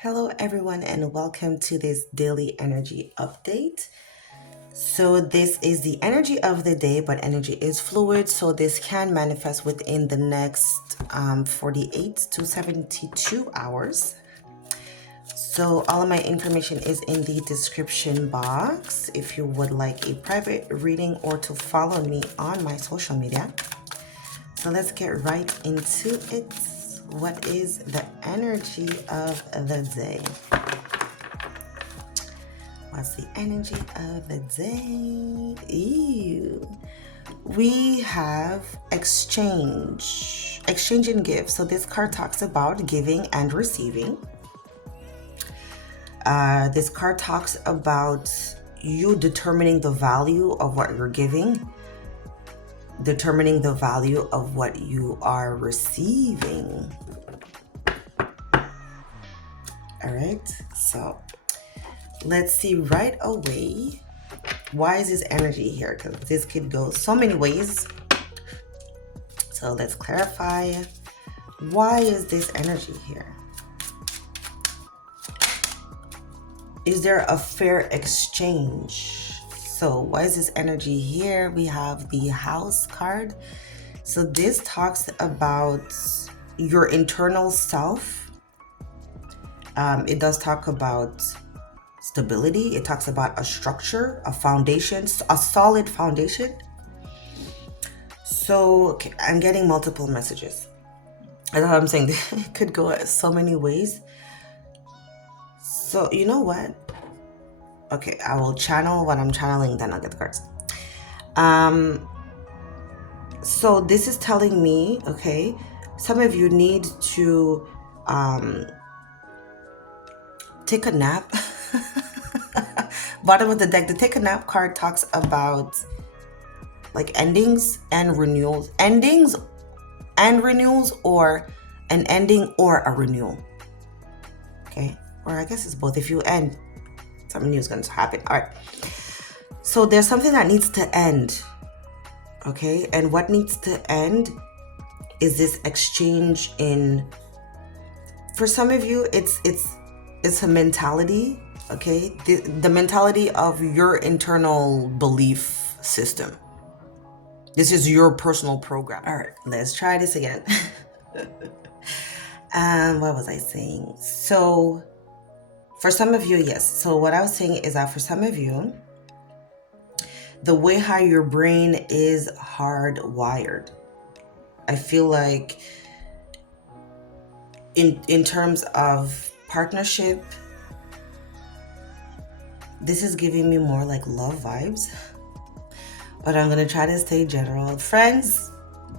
Hello, everyone, and welcome to this daily energy update. So, this is the energy of the day, but energy is fluid, so this can manifest within the next 48 to 72 hours. So, all of my information is in the description box if you would like a private reading or to follow me on my social media. So, let's get right into it. What is the energy of the day? What's the energy of the day? Ew. We have exchanging gifts. So this card talks about giving and receiving. This card talks about you determining the value of what you're giving, determining the value of what you are receiving. All right, so let's see right away. Why is this energy here? Because this could go so many ways. So let's clarify. Why is this energy here? Is there a fair exchange? So why is this energy here? We have the House card. So this talks about your internal self. It does talk about stability. It talks about a structure, a foundation, a solid foundation. So okay, I'm getting multiple messages. That's what I'm saying. It could go so many ways. So you know what? Okay, I will channel what I'm channeling, then I'll get the cards. So this is telling me, okay, some of you need to take a nap. Bottom of the deck, the take a nap card talks about like endings and renewals. Endings and renewals, or an ending or a renewal. Okay, or I guess it's both. If you end, something new is going to happen. All right, so there's something that needs to end. Okay, and what needs to end is this exchange in, for some of you, it's a mentality. Okay, the mentality of your internal belief system. This is your personal program. All right, let's try this again. What was I saying? So for some of you, yes. So what I was saying is that for some of you, the way how your brain is hardwired, I feel like in terms of partnership, this is giving me more like love vibes. But I'm going to try to stay general. Friends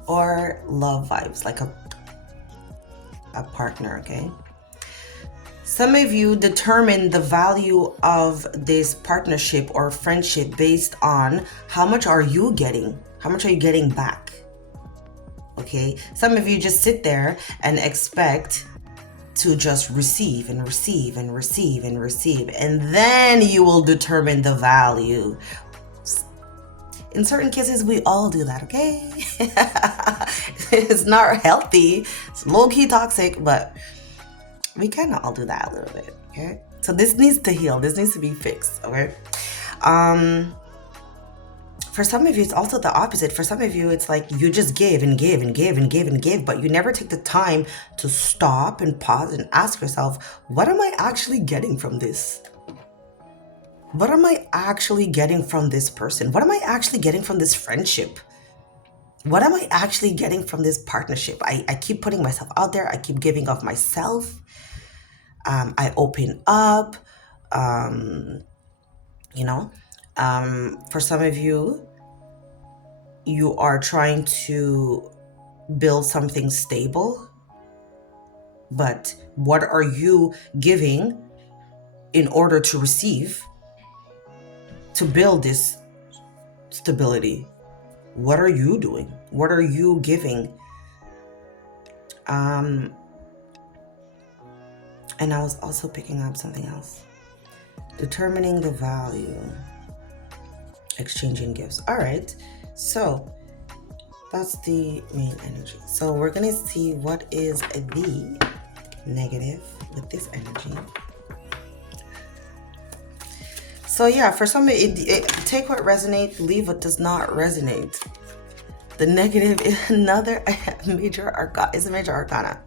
or love vibes, like a partner, okay? Some of you determine the value of this partnership or friendship based on how much are you getting? How much are you getting back? Okay? Some of you just sit there and expect to just receive and receive and receive and receive, and then you will determine the value. In certain cases, we all do that, okay? It's not healthy. It's low-key toxic, but we kind of all do that a little bit, okay? So this needs to heal. This needs to be fixed, okay? For some of you, it's also the opposite. For some of you, it's like you just give and give and give and give and give, but you never take the time to stop and pause and ask yourself, what am I actually getting from this? What am I actually getting from this person? What am I actually getting from this friendship? What am I actually getting from this partnership? I keep putting myself out there. I keep giving of myself. I open up. For some of you, you are trying to build something stable. But what are you giving in order to receive, to build this stability? What are you doing? What are you giving? And I was also picking up something else. Determining the value. Exchanging gifts. All right. So that's the main energy. So we're going to see what is the negative with this energy. So yeah, for some, take what resonates, leave what does not resonate. The negative is another major arcana.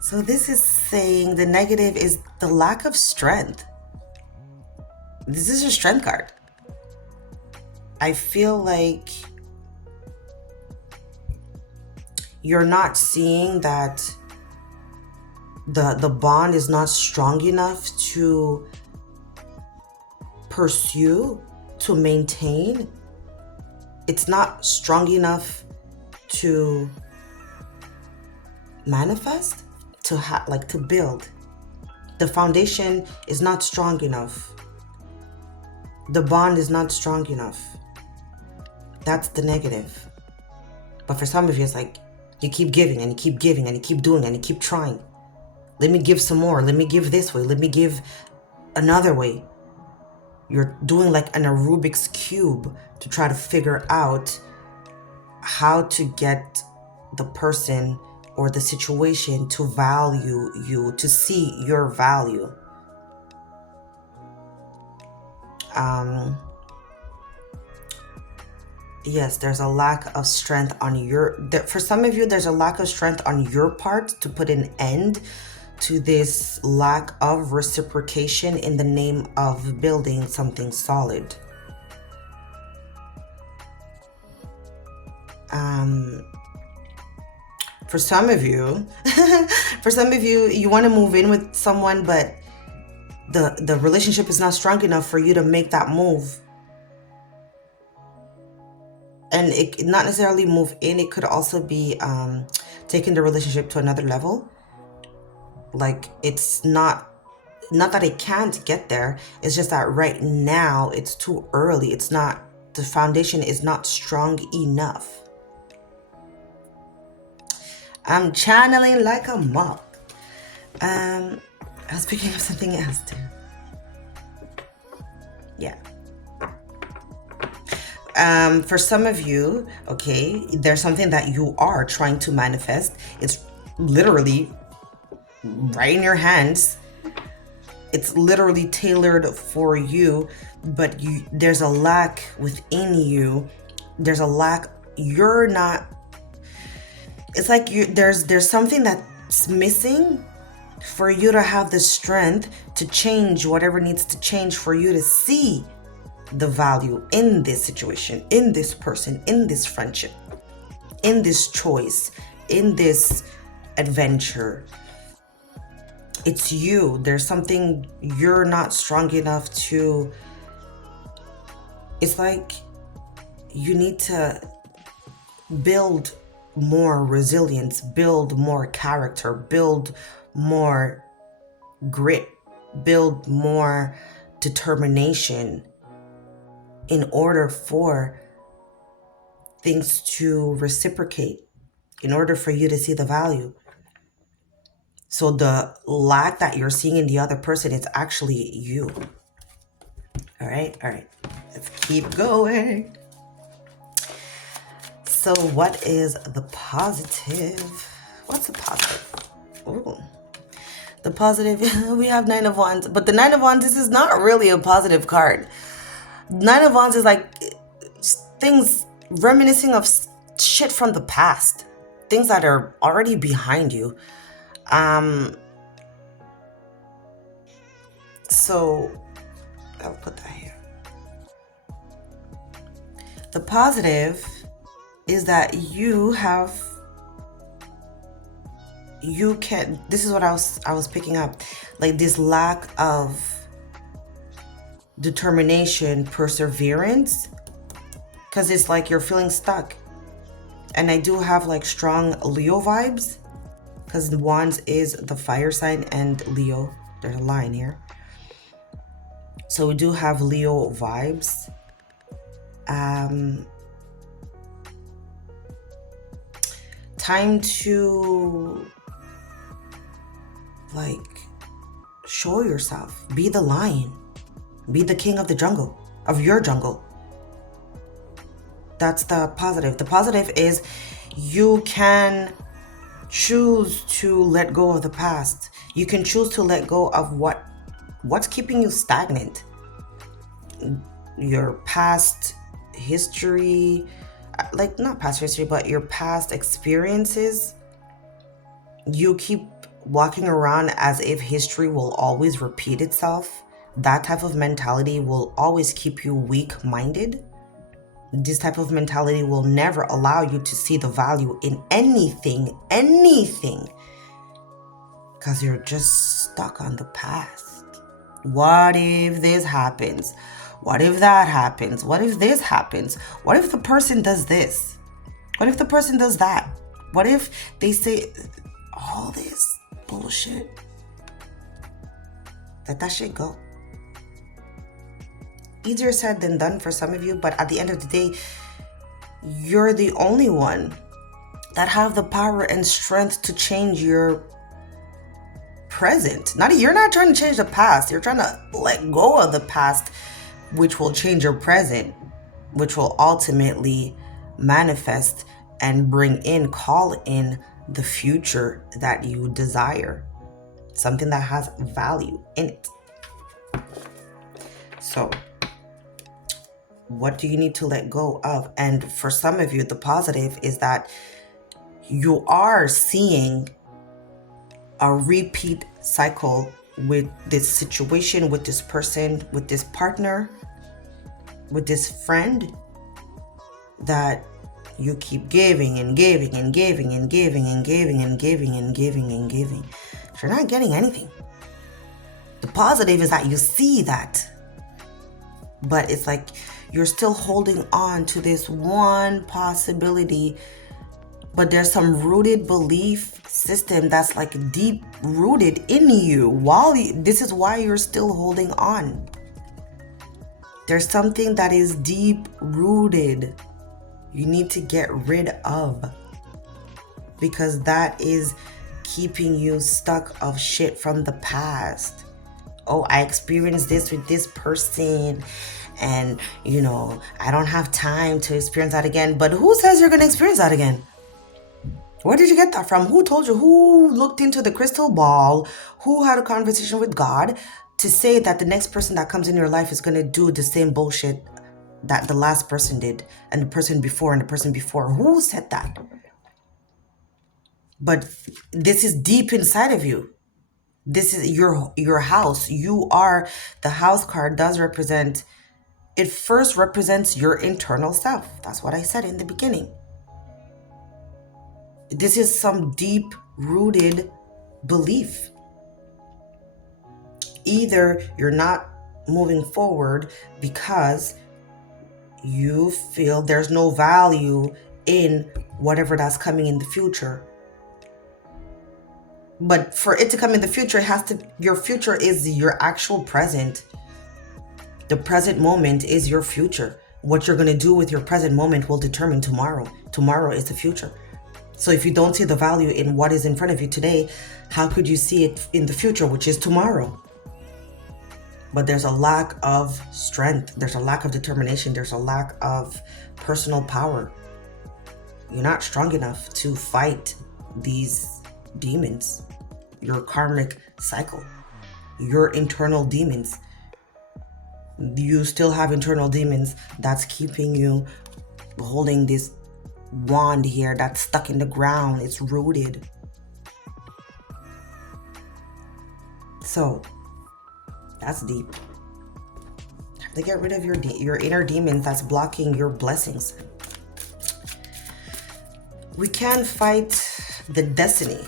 So this is saying the negative is the lack of strength. This is a strength card. I feel like you're not seeing that the bond is not strong enough to pursue, to maintain. It's not strong enough to manifest, to build. The foundation is not strong enough. The bond is not strong enough. That's the negative. But for some of you, it's like you keep giving and you keep giving and you keep doing and you keep trying. Let me give some more. Let me give this way. Let me give another way. You're doing like an Rubik's Cube to try to figure out how to get the person or the situation to value you, to see your value. Yes, there's a lack of strength on for some of you, there's a lack of strength on your part to put an end to this lack of reciprocation in the name of building something solid. For some of you, you want to move in with someone, but the relationship is not strong enough for you to make that move. And it not necessarily move in, it could also be taking the relationship to another level. Like, it's not that it can't get there, it's just that right now it's too early. It's not, the foundation is not strong enough. I'm channeling like a monk. I was picking up something else too. Yeah. For some of you, okay, there's something that you are trying to manifest. It's literally right in your hands. It's literally tailored for you, but there's a lack within you. There's a lack. You're not. It's like there's something that's missing for you to have the strength to change whatever needs to change for you to see the value in this situation, in this person, in this friendship, in this choice, in this adventure. It's you. There's something you're not strong enough to. It's like you need to build more resilience, build more character, build more grit, build more determination in order for things to reciprocate, in order for you to see the value. So the lack that you're seeing in the other person, it's actually you. All right. Let's keep going. So what is the positive? What's the positive? Ooh. The positive, we have Nine of Wands. But the Nine of Wands, this is not really a positive card. Nine of Wands is like things reminiscing of shit from the past. Things that are already behind you. So I'll put that here. The positive is that this is what I was picking up, like this lack of determination, perseverance, because it's like you're feeling stuck. And I do have like strong Leo vibes, because Wands is the fire sign and Leo, there's a line here. So we do have Leo vibes. Time to like show yourself, be the lion, be the king of the jungle, of your jungle. That's the positive. The positive is you can choose to let go of the past. You can choose to let go of what's keeping you stagnant. Your past history, like not past history, but your past experiences. You keep walking around as if history will always repeat itself. That type of mentality will always keep you weak-minded. This type of mentality will never allow you to see the value in anything, because you're just stuck on the past. What if this happens? What if that happens? What if this happens? What if the person does this? What if the person does that? What if they say all this bullshit? Let that shit go. Easier said than done for some of you, but at the end of the day, you're the only one that have the power and strength to change your present. You're not trying to change the past. You're trying to let go of the past, which will change your present, which will ultimately manifest and call in the future that you desire. Something that has value in it. So, what do you need to let go of? And for some of you, the positive is that you are seeing a repeat cycle with this situation, with this person, with this partner, with this friend, that you keep giving and giving and giving and giving and giving and giving and giving and giving. You're not getting anything. The positive is that you see that, but it's like you're still holding on to this one possibility, but there's some rooted belief system that's like deep rooted in you. This is why you're still holding on. There's something that is deep rooted you need to get rid of, because that is keeping you stuck of shit from the past. Oh, I experienced this with this person, and I don't have time to experience that again. But who says you're going to experience that again? Where did you get that from? Who told you? Who looked into the crystal ball? Who had a conversation with God to say that the next person that comes in your life is going to do the same bullshit that the last person did, and the person before, and the person before? Who said that? But this is deep inside of you. This is your house. You are, the house card does represent, it first represents your internal self. That's what I said in the beginning. This is some deep rooted belief. Either you're not moving forward because you feel there's no value in whatever that's coming in the future. But for it to come in the future, your future is your actual present. The present moment is your future. What you're going to do with your present moment will determine tomorrow. Tomorrow is the future. So if you don't see the value in what is in front of you today, how could you see it in the future, which is tomorrow? But there's a lack of strength. There's a lack of determination. There's a lack of personal power. You're not strong enough to fight these demons, your karmic cycle, your internal demons. You still have internal demons that's keeping you holding this wand here that's stuck in the ground. It's rooted. So that's deep. You have to get rid of your inner demons that's blocking your blessings. We can fight the destiny.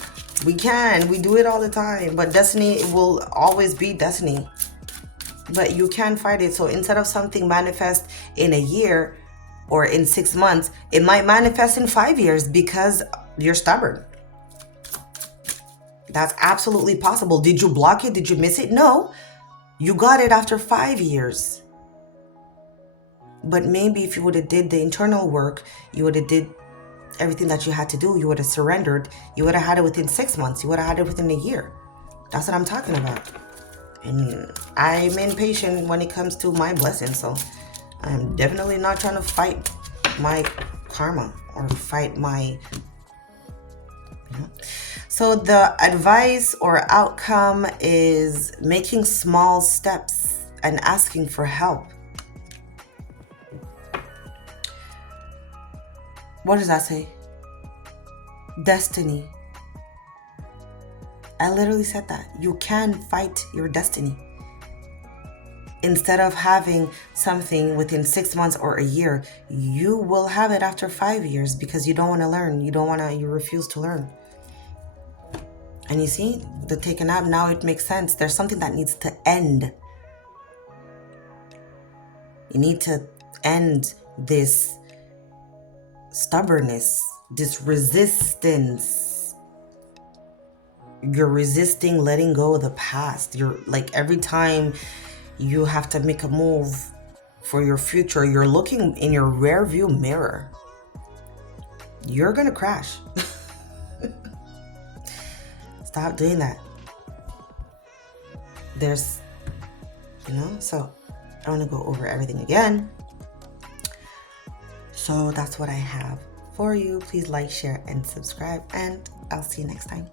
We do it all the time, but destiny will always be destiny. But you can fight it. So instead of something manifest in a year or in 6 months, it might manifest in 5 years because you're stubborn. That's absolutely possible. Did you block it? Did you miss it? No. You got it after 5 years. But maybe if you would have did the internal work, you would have did everything that you had to do, you would have surrendered, you would have had it within 6 months, you would have had it within a year. That's what I'm talking about. And I'm impatient when it comes to my blessings, so I'm definitely not trying to fight my karma or fight my So the advice or outcome is making small steps and asking for help. What does that say? Destiny. I literally said that. You can fight your destiny. Instead of having something within 6 months or a year, you will have it after 5 years because you don't want to learn. You refuse to learn. And you see, the take a nap, now it makes sense. There's something that needs to end. You need to end this stubbornness, this resistance. You're resisting letting go of the past. You're like, every time you have to make a move for your future, you're looking in your rear view mirror. You're gonna crash. Stop doing that. There's, so I want to go over everything again. So that's what I have for you. Please like, share, and subscribe, and I'll see you next time.